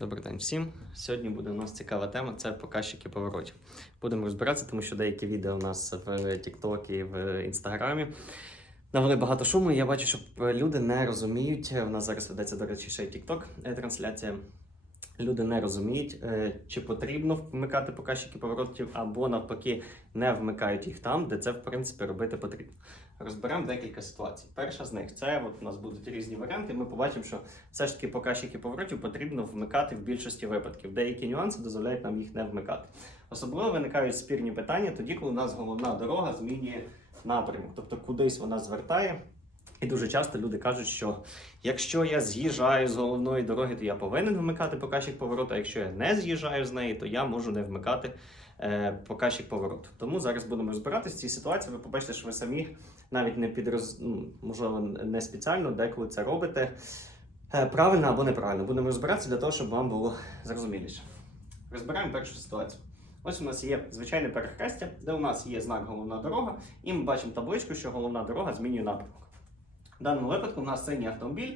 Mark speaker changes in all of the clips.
Speaker 1: Добрий день всім. Сьогодні буде у нас цікава тема це показчики поворотів. Будемо розбиратися, тому що деякі відео у нас в TikTok і в Інстаграмі навели багато шуму. Я бачу, що люди не розуміють. У нас зараз ведеться, до речі, ще й TikTok е, трансляція. Люди не розуміють, е, чи потрібно вмикати показчики поворотів, або навпаки не вмикають їх там, де це в принципі робити потрібно. Розберемо декілька ситуацій. Перша з них це от у нас будуть різні варіанти. Ми побачимо, що все ж таки показчики поворотів потрібно вмикати в більшості випадків. Деякі нюанси дозволяють нам їх не вмикати. Особливо виникають спірні питання тоді, коли у нас головна дорога змінює напрямок, тобто кудись вона звертає. І дуже часто люди кажуть, що якщо я з'їжджаю з головної дороги, то я повинен вмикати показчик повороту. А якщо я не з'їжджаю з неї, то я можу не вмикати е, показчик повороту. Тому зараз будемо розбиратися в цій ситуації. Ви побачите, що ви самі навіть не підроз... ну, можливо, не спеціально деколи це робите е, правильно або неправильно. Будемо розбиратися для того, щоб вам було зрозуміліше. Розбираємо першу ситуацію. Ось у нас є звичайне перехрестя, де у нас є знак головна дорога, і ми бачимо табличку, що головна дорога змінює напрямок. В даному випадку у нас синій автомобіль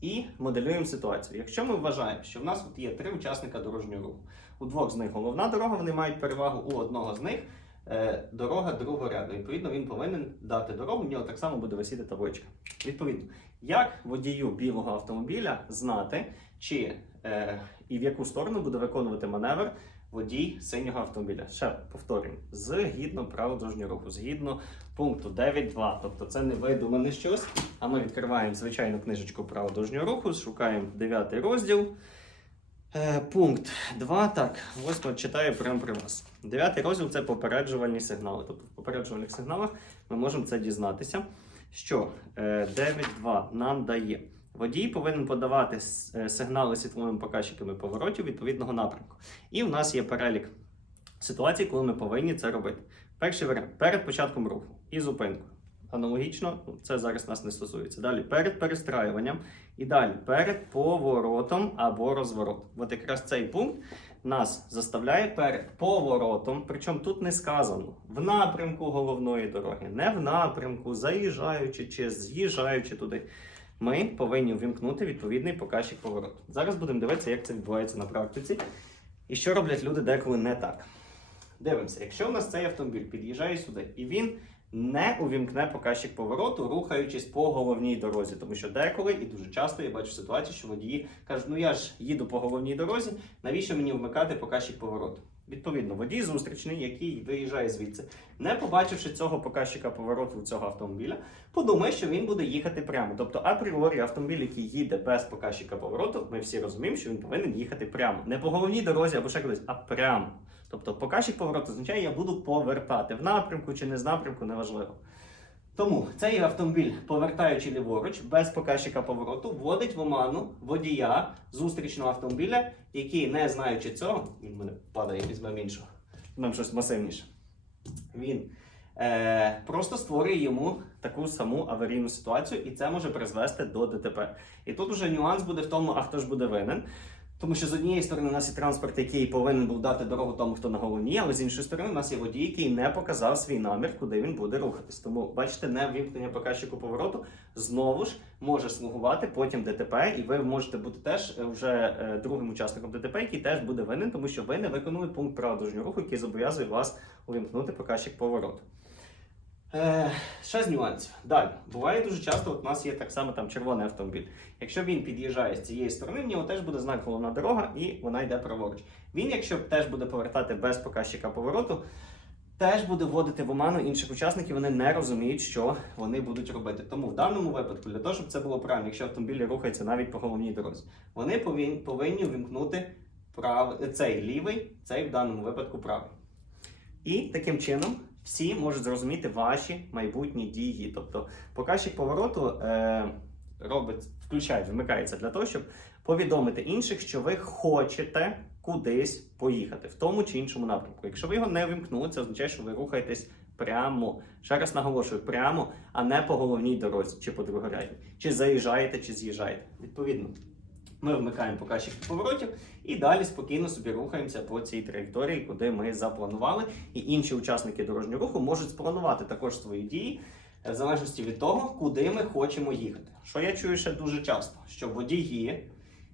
Speaker 1: і моделюємо ситуацію. Якщо ми вважаємо, що в нас от є три учасника дорожнього руху, у двох з них головна дорога, вони мають перевагу, у одного з них е, дорога другорядна. Відповідно, він повинен дати дорогу, в нього так само буде висіти табличка. Відповідно, як водію білого автомобіля знати, чи е, і в яку сторону буде виконувати маневр водій синього автомобіля. Ще повторюємо, згідно правил дорожнього руху, згідно пункту 9.2. Тобто це не видумане щось. А ми відкриваємо звичайну книжечку правил дорожнього руху, шукаємо 9 розділ. Е, пункт 2. Так, ось читаю прямо при вас. Дев'ятий розділ це попереджувальні сигнали. Тобто в попереджувальних сигналах ми можемо це дізнатися. Що е, 9.2 нам дає. Водій повинен подавати е, сигнали світловими показчиками поворотів відповідного напрямку. І в нас є перелік ситуацій, коли ми повинні це робити. Перший варіант перед початком руху і зупинкою. Аналогічно, ну, це зараз нас не стосується. Далі перед перестраюванням і далі перед поворотом або розворотом. От якраз цей пункт нас заставляє перед поворотом, причому тут не сказано в напрямку головної дороги, не в напрямку, заїжджаючи чи з'їжджаючи туди. Ми повинні увімкнути відповідний показчик повороту. Зараз будемо дивитися, як це відбувається на практиці, і що роблять люди деколи не так. Дивимося, якщо в нас цей автомобіль під'їжджає сюди, і він не увімкне показчик повороту, рухаючись по головній дорозі, тому що деколи і дуже часто я бачу ситуацію, що водії кажуть, ну я ж їду по головній дорозі, навіщо мені вмикати показчик повороту? Відповідно, водій зустрічний, який виїжджає звідси, не побачивши цього показчика повороту цього автомобіля, подумає, що він буде їхати прямо. Тобто, апріорі автомобіль, який їде без показчика повороту, ми всі розуміємо, що він повинен їхати прямо. Не по головній дорозі або ще кудись, а прямо. Тобто, показчик повороту означає, я буду повертати в напрямку чи не з напрямку, неважливо. Тому цей автомобіль, повертаючи ліворуч, без показчика повороту, вводить в оману водія зустрічного автомобіля, який, не знаючи цього, він мене падає, візьмемо іншого, нам щось масивніше. Він е, просто створює йому таку саму аварійну ситуацію, і це може призвести до ДТП. І тут уже нюанс буде в тому, а хто ж буде винен. Тому що з однієї сторони у нас є транспорт, який повинен був дати дорогу тому, хто на головній, але з іншої сторони у нас є водій, який не показав свій намір, куди він буде рухатись. Тому бачите, не ввімкнення показчику повороту знову ж може слугувати потім ДТП, і ви можете бути теж е, вже е, другим учасником ДТП, який теж буде винен, тому що ви не виконали пункт правил дорожнього руху, який зобов'язує вас увімкнути показчик повороту. Е, ще з нюансів. Далі. Буває дуже часто, от у нас є так само там червоний автомобіль. Якщо він під'їжджає з цієї сторони, в нього теж буде знак головна дорога, і вона йде праворуч. Він, якщо теж буде повертати без показчика повороту, теж буде вводити в оману інших учасників, вони не розуміють, що вони будуть робити. Тому в даному випадку, для того, щоб це було правильно, якщо автомобіль рухається навіть по головній дорозі, вони повинні, увімкнути прав... цей лівий, цей в даному випадку правий. І таким чином всі можуть зрозуміти ваші майбутні дії. Тобто показчик повороту е, робить, включає, вмикається для того, щоб повідомити інших, що ви хочете кудись поїхати в тому чи іншому напрямку. Якщо ви його не вимкнули, це означає, що ви рухаєтесь прямо. Ще раз наголошую, прямо, а не по головній дорозі чи по другорядній. Чи заїжджаєте, чи з'їжджаєте. Відповідно. Ми вмикаємо показчик поворотів і далі спокійно собі рухаємося по цій траєкторії, куди ми запланували. І інші учасники дорожнього руху можуть спланувати також свої дії е, в залежності від того, куди ми хочемо їхати. Що я чую ще дуже часто, що водії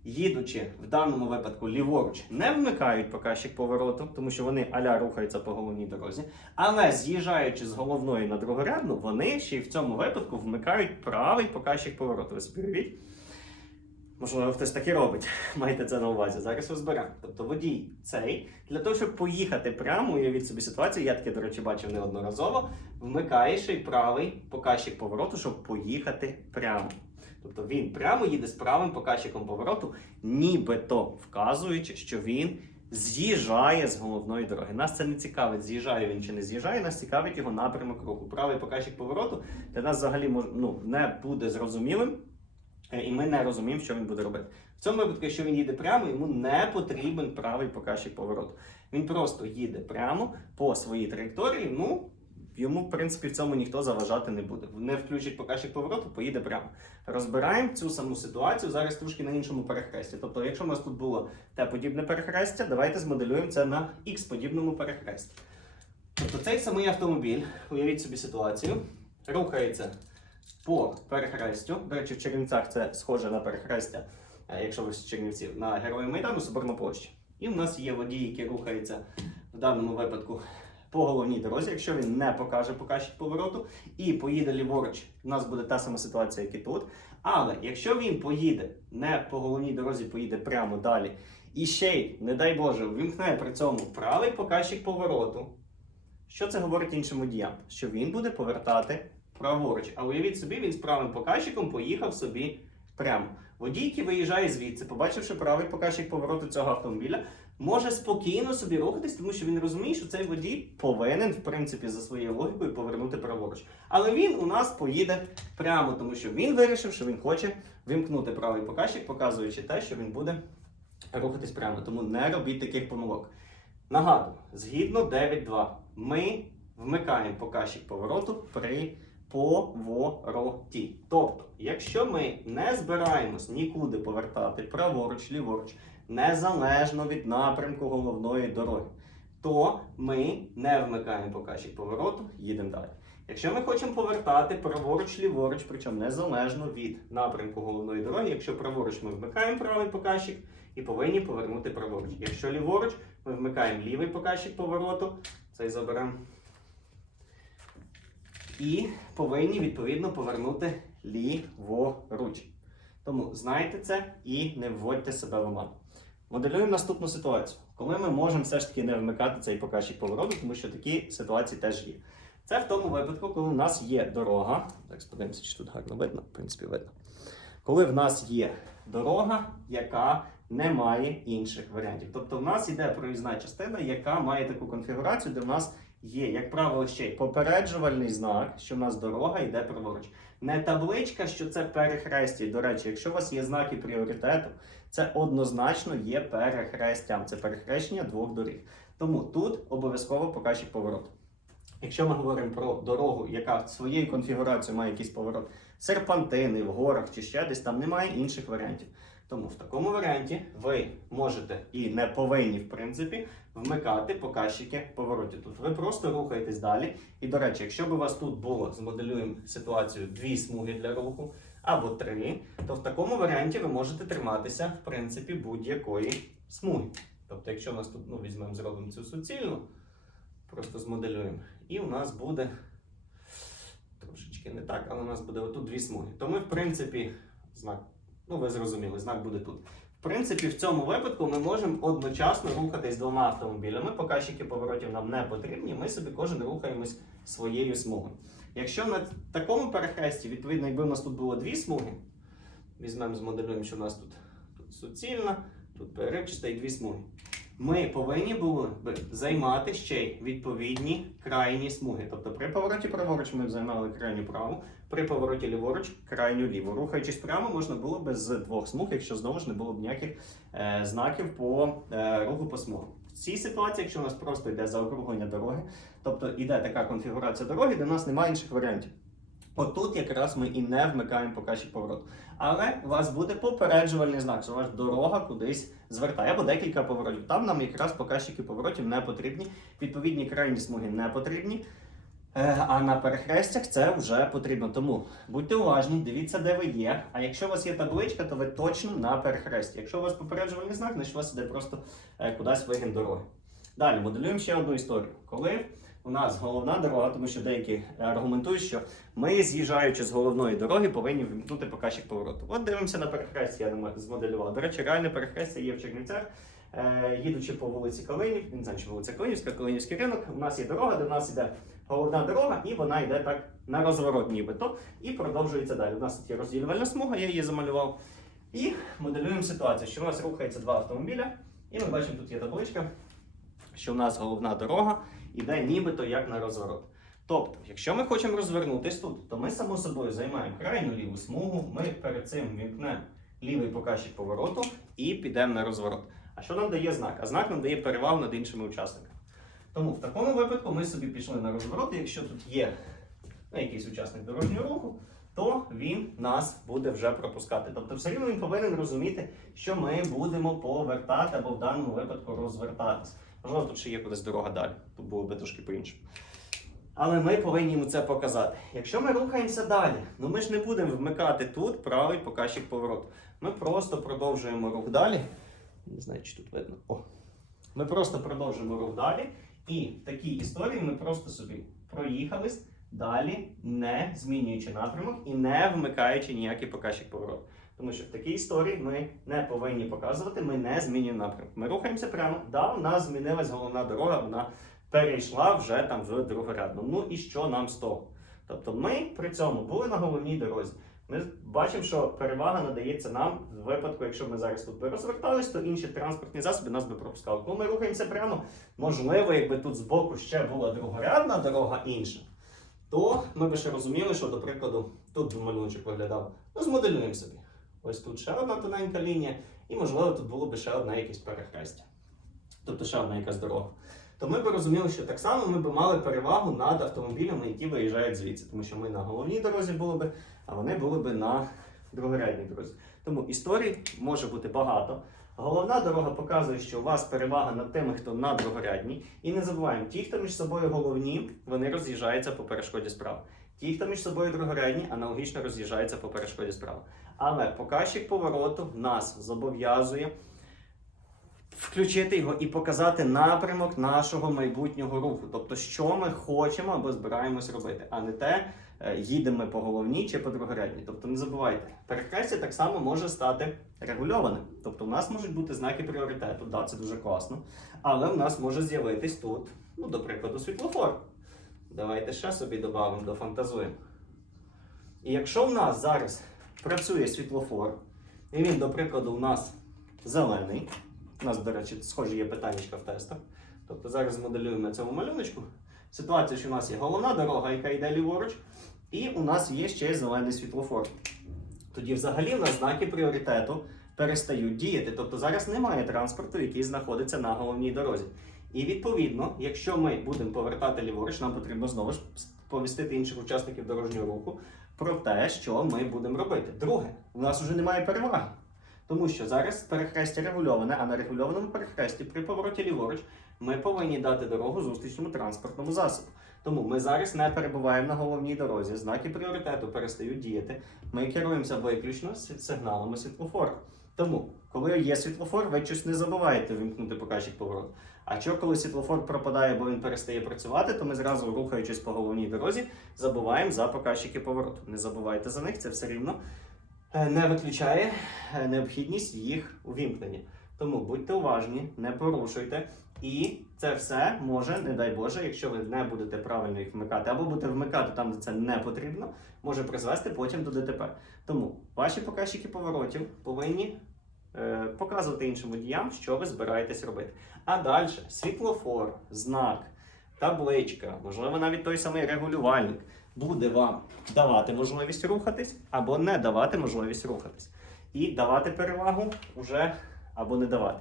Speaker 1: їдучи в даному випадку ліворуч, не вмикають показчик повороту, тому що вони аля рухаються по головній дорозі. Але з'їжджаючи з головної на другорядну, вони ще й в цьому випадку вмикають правий показчик повороту. Ви собі уявіть? Можливо, хтось так і робить. Майте це на увазі. Зараз розберемо. Тобто водій цей для того, щоб поїхати прямо, уявіть собі ситуацію, я таке, до речі, бачив неодноразово. Вмикає ще правий показчик повороту, щоб поїхати прямо. Тобто він прямо їде з правим показчиком повороту, нібито вказуючи, що він з'їжджає з головної дороги. Нас це не цікавить, з'їжджає він чи не з'їжджає, нас цікавить його напрямок руху. Правий показчик повороту для нас взагалі ну, не буде зрозумілим. Е, І ми не розуміємо, що він буде робити. В цьому випадку, якщо він їде прямо, йому не потрібен правий показчик повороту. Він просто їде прямо по своїй траєкторії. Ну йому, в принципі, в цьому ніхто заважати не буде. Не включить показчик повороту, поїде прямо. Розбираємо цю саму ситуацію зараз трошки на іншому перехресті. Тобто, якщо у нас тут було те подібне перехрестя, давайте змоделюємо це на х подібному перехресті. Тобто цей самий автомобіль, уявіть собі ситуацію, рухається по перехрестю. До речі, в Чернівцях це схоже на перехрестя, е, якщо ви з Чернівців, на Героїв Майдану Соборна площа. І в нас є водій, який рухається в даному випадку по головній дорозі. Якщо він не покаже показчик повороту і поїде ліворуч, у нас буде та сама ситуація, як і тут. Але якщо він поїде не по головній дорозі, поїде прямо далі, і ще й, не дай Боже, вимкне при цьому правий показчик повороту. Що це говорить іншим водіям? Що він буде повертати праворуч. А уявіть собі, він з правим показчиком поїхав собі прямо. Водій, який виїжджає звідси, побачивши правий показчик повороту цього автомобіля, може спокійно собі рухатись, тому що він розуміє, що цей водій повинен, в принципі, за своєю логікою повернути праворуч. Але він у нас поїде прямо, тому що він вирішив, що він хоче вимкнути правий показчик, показуючи те, що він буде рухатись прямо. Тому не робіть таких помилок. Нагадую, згідно 9.2, ми вмикаємо показчик повороту при повороті. Тобто, якщо ми не збираємось нікуди повертати праворуч, ліворуч, незалежно від напрямку головної дороги, то ми не вмикаємо показчик повороту, їдемо далі. Якщо ми хочемо повертати праворуч, ліворуч, причому незалежно від напрямку головної дороги, якщо праворуч ми вмикаємо правий показчик і повинні повернути праворуч. Якщо ліворуч, ми вмикаємо лівий показчик повороту, цей заберемо. І повинні відповідно повернути ліворуч. Тому знайте це і не вводьте себе в оману. Моделюємо наступну ситуацію, коли ми можемо все ж таки не вмикати цей показчик повороту, тому що такі ситуації теж є. Це в тому випадку, коли у нас є дорога. Так, подивимося, чи тут гарно видно, в принципі, видно. Коли в нас є дорога, яка не має інших варіантів. Тобто в нас йде проїзна частина, яка має таку конфігурацію, де в нас є, як правило, ще й попереджувальний знак, що в нас дорога йде праворуч. Не табличка, що це перехрестя. До речі, якщо у вас є знаки пріоритету, це однозначно є перехрестям. Це перехрещення двох доріг. Тому тут обов'язково показчик повороту. Якщо ми говоримо про дорогу, яка своєю конфігурацією має якийсь поворот, серпантини в горах чи ще десь там немає інших варіантів. Тому в такому варіанті ви можете і не повинні, в принципі, вмикати показчики поворотів. Тут ви просто рухаєтесь далі. І, до речі, якщо б у вас тут було, змоделюємо ситуацію, дві смуги для руху або три, то в такому варіанті ви можете триматися, в принципі, будь-якої смуги. Тобто, якщо у нас тут, ну, візьмемо, зробимо цю суцільну, просто змоделюємо. І у нас буде трошечки не так, але у нас буде отут дві смуги. То ми, в принципі, знак, ну ви зрозуміли, знак буде тут. В принципі, в цьому випадку ми можемо одночасно рухатись двома автомобілями. Показчики поворотів нам не потрібні, ми собі кожен рухаємось своєю смугою. Якщо на такому перехресті, відповідно, якби у нас тут було дві смуги, візьмемо, змоделюємо, що у нас тут, тут суцільна, тут переривчаста і дві смуги. Ми повинні були б займати ще й відповідні крайні смуги. Тобто при повороті праворуч ми б займали крайню праву, при повороті ліворуч крайню ліву. Рухаючись прямо, можна було б з двох смуг, якщо знову ж не було б ніяких е, знаків по е, руху по смугам. В цій ситуації, якщо у нас просто йде заокруглення дороги, тобто йде така конфігурація дороги, де у нас немає інших варіантів. Отут якраз ми і не вмикаємо показчик повороту. Але у вас буде попереджувальний знак, що ваша дорога кудись звертає, або декілька поворотів. Там нам якраз показчики поворотів не потрібні, відповідні крайні смуги не потрібні. Е, А на перехрестях це вже потрібно. Тому будьте уважні, дивіться, де ви є. А якщо у вас є табличка, то ви точно на перехресті. Якщо у вас попереджувальний знак, значить у вас іде просто е, кудись вигін дороги. Далі моделюємо ще одну історію. Коли у нас головна дорога, тому що деякі аргументують, що ми, з'їжджаючи з головної дороги, повинні вимкнути показчик повороту. От дивимося на перехрестя, я змоделював. До речі, реальне перехрестя є в Чернівцях. Е, їдучи по вулиці Калинів, не знаю, чи вулиця Калинівська, Калинівський ринок, у нас є дорога, де в нас іде головна дорога, і вона йде так на розворот, нібито, і продовжується далі. У нас тут є розділювальна смуга, я її замалював. І моделюємо ситуацію, що у нас рухається два автомобіля, і ми бачимо, тут є табличка, що у нас головна дорога йде нібито як на розворот. Тобто, якщо ми хочемо розвернутись тут, то ми само собою займаємо крайню ліву смугу, ми перед цим вімкнемо лівий показчик повороту і підемо на розворот. А що нам дає знак? А знак нам дає перевагу над іншими учасниками. Тому в такому випадку ми собі пішли на розворот, якщо тут є ну, якийсь учасник дорожнього руху, то він нас буде вже пропускати. Тобто, все рівно він повинен розуміти, що ми будемо повертати або в даному випадку розвертатись. Можливо, тут ще є кудись дорога далі, тут було би трошки по-іншому. Але ми повинні йому це показати. Якщо ми рухаємося далі, ну ми ж не будемо вмикати тут правий показчик повороту. Ми просто продовжуємо рух далі. Не знаю, чи тут видно. О. Ми просто продовжуємо рух далі. І в такій історії ми просто собі проїхались далі, не змінюючи напрямок і не вмикаючи ніякий показчик повороту. Тому що в такій історії ми не повинні показувати, ми не змінюємо напрямок. Ми рухаємося прямо. Да, у нас змінилась головна дорога, вона перейшла вже там в другорядну. Ну і що нам з того? Тобто ми при цьому були на головній дорозі. Ми бачимо, що перевага надається нам в випадку, якщо ми зараз тут би розвертались, то інші транспортні засоби нас би пропускали. Коли ми рухаємося прямо, можливо, якби тут збоку ще була другорядна дорога інша, то ми би ще розуміли, що, до прикладу, тут малюночок виглядав. Ну, змоделюємо собі. Ось тут ще одна тоненька лінія, і, можливо, тут було б ще одне якесь перехрестя. Тобто ще одна якась дорога. То ми б розуміли, що так само ми б мали перевагу над автомобілями, які виїжджають звідси, тому що ми на головній дорозі були би, а вони були би на другорядній дорозі. Тому історій може бути багато. Головна дорога показує, що у вас перевага над тими, хто на другорядній. І не забуваємо, ті, хто між собою головні, вони роз'їжджаються по перешкоді справа. Ті, хто між собою другорядні, аналогічно роз'їжджаються по перешкоді справа. Але показчик повороту нас зобов'язує включити його і показати напрямок нашого майбутнього руху. Тобто, що ми хочемо або збираємось робити, а не те, е, їдемо по головній чи по другорядній. Тобто не забувайте, перехрестя так само може стати регульованим. Тобто, у нас можуть бути знаки пріоритету, да, це дуже класно. Але в нас може з'явитись тут, ну, до прикладу, світлофор. Давайте ще собі додамо, дофантазуємо. І якщо в нас зараз працює світлофор, і він, до прикладу, у нас зелений. У нас, до речі, схожі є питання в тестах. Тобто зараз моделюємо цьому малюночку. Ситуація, що у нас є головна дорога, яка йде ліворуч, і у нас є ще зелений світлофор. Тоді взагалі в нас знаки пріоритету перестають діяти. Тобто зараз немає транспорту, який знаходиться на головній дорозі. І відповідно, якщо ми будемо повертати ліворуч, нам потрібно знову ж повістити інших учасників дорожнього руху про те, що ми будемо робити. Друге, у нас вже немає переваги. Тому що зараз перехрестя регульоване, а на регульованому перехресті при повороті ліворуч ми повинні дати дорогу зустрічному транспортному засобу. Тому ми зараз не перебуваємо на головній дорозі, знаки пріоритету перестають діяти. Ми керуємося виключно сигналами світлофору. Тому, коли є світлофор, ви щось не забуваєте вимкнути показчик повороту. А що коли світлофор пропадає, бо він перестає працювати, то ми зразу, рухаючись по головній дорозі, забуваємо за показчики повороту. Не забувайте за них, це все рівно не виключає е, необхідність їх увімкнення. Тому будьте уважні, не порушуйте. І це все може, не дай Боже, якщо ви не будете правильно їх вмикати, або будете вмикати там, де це не потрібно, може призвести потім до ДТП. Тому ваші показчики поворотів повинні е, показувати іншим водіям, що ви збираєтесь робити. А далі світлофор, знак, табличка, можливо, навіть той самий регулювальник буде вам давати можливість рухатись або не давати можливість рухатись. І давати перевагу вже або не давати.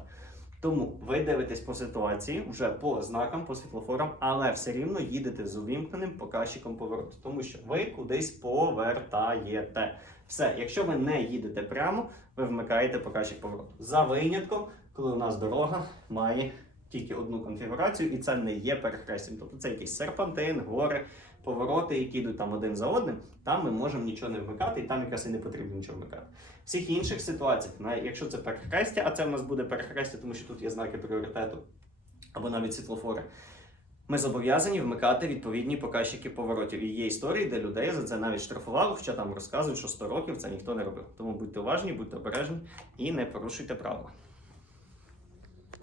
Speaker 1: Тому ви дивитесь по ситуації вже по знакам, по світлофорам, але все рівно їдете з увімкненим показчиком повороту, тому що ви кудись повертаєте. Все, якщо ви не їдете прямо, ви вмикаєте показчик повороту. За винятком, коли у нас дорога має тільки одну конфігурацію, і це не є перехрестям. Тобто це якийсь серпантин, гори, повороти, які йдуть там один за одним, там ми можемо нічого не вмикати, і там якраз і не потрібно нічого вмикати. В всіх інших ситуаціях, якщо це перехрестя, а це в нас буде перехрестя, тому що тут є знаки пріоритету, або навіть світлофори. Ми зобов'язані вмикати відповідні показчики поворотів. І є історії, де людей за це навіть штрафували, хоча там розказують, що 100 років це ніхто не робив. Тому будьте уважні, будьте обережні і не порушуйте правила.